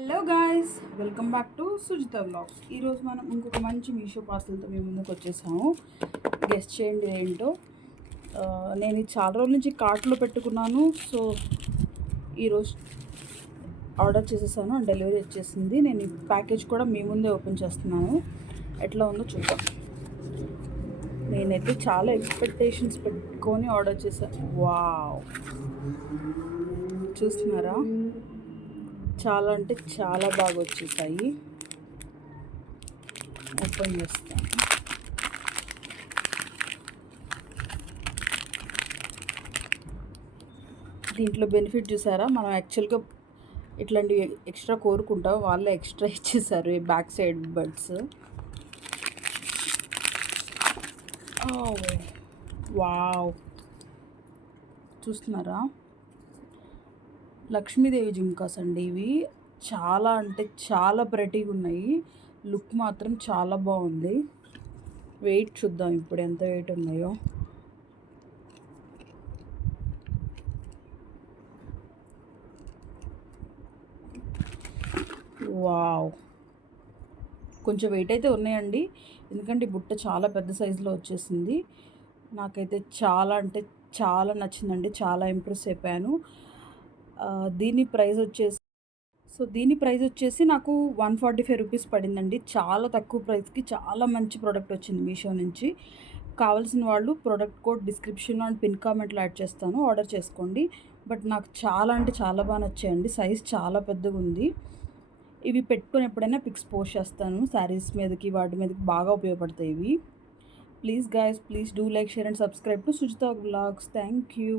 Hello guys, welcome back to Sujitha vlogs. ఈరోజు మనం ఇంకొక మంచి మీషో పార్సల్తో మేము ముందుకు వచ్చేసాము. గెస్ట్ చేయండి ఏంటో. నేను ఇది చాలా రోజుల నుంచి కార్ట్లో పెట్టుకున్నాను. సో ఈరోజు ఆర్డర్ చేసేసాను అండ్ డెలివరీ వచ్చేసింది. నేను ఈ ప్యాకేజ్ కూడా మీ ముందే ఓపెన్ చేస్తున్నాను. ఎట్లా ఉందో చూద్దాం. నేనైతే చాలా ఎక్స్పెక్టేషన్స్ పెట్టుకొని ఆర్డర్ చేశాను. వావ్, చూస్తున్నారా? చాలా అంటే చాలా బాగా వచ్చేసాయి. ఓపెన్ చేస్తాను. దీంట్లో బెనిఫిట్ చూసారా? మనం యాక్చువల్గా ఇట్లాంటివి ఎక్స్ట్రా కోరుకుంటాం, వాళ్ళే ఎక్స్ట్రా ఇచ్చేసారు ఈ బ్యాక్ సైడ్ బడ్స్. వావ్, చూస్తున్నారా? లక్ష్మీదేవి జుమ్కాస్ అండి ఇవి. చాలా అంటే చాలా ప్రెటీగా ఉన్నాయి. లుక్ మాత్రం చాలా బాగుంది. వెయిట్ చూద్దాం ఇప్పుడు ఎంత వెయిట్ ఉన్నాయో. వావ్, కొంచెం వెయిట్ అయితే ఉన్నాయండి, ఎందుకంటే బుట్ట చాలా పెద్ద సైజులో వచ్చేసింది. నాకైతే చాలా అంటే చాలా నచ్చిందండి, చాలా ఇంప్రెస్ అయిపోయాను. దీని ప్రైస్ వచ్చేసి నాకు 145 రూపీస్ పడిందండి. చాలా తక్కువ ప్రైస్కి చాలా మంచి ప్రోడక్ట్ వచ్చింది మీషో నుంచి. కావాల్సిన వాళ్ళు ప్రోడక్ట్ కోడ్ డిస్క్రిప్షన్లో అండ్ పిన్ కామెంట్లో యాడ్ చేస్తాను, ఆర్డర్ చేసుకోండి. బట్ నాకు చాలా అంటే చాలా బాగా నచ్చాయండి. సైజ్ చాలా పెద్దగా ఉంది. ఇవి పెట్టుకొని ఎప్పుడైనా పిక్స్ పోస్ట్ చేస్తాను శారీస్ మీదకి, వాటి మీదకి బాగా ఉపయోగపడతాయి ఇవి. Please guys, please do like, share and subscribe to Sujitha vlogs. Thank you.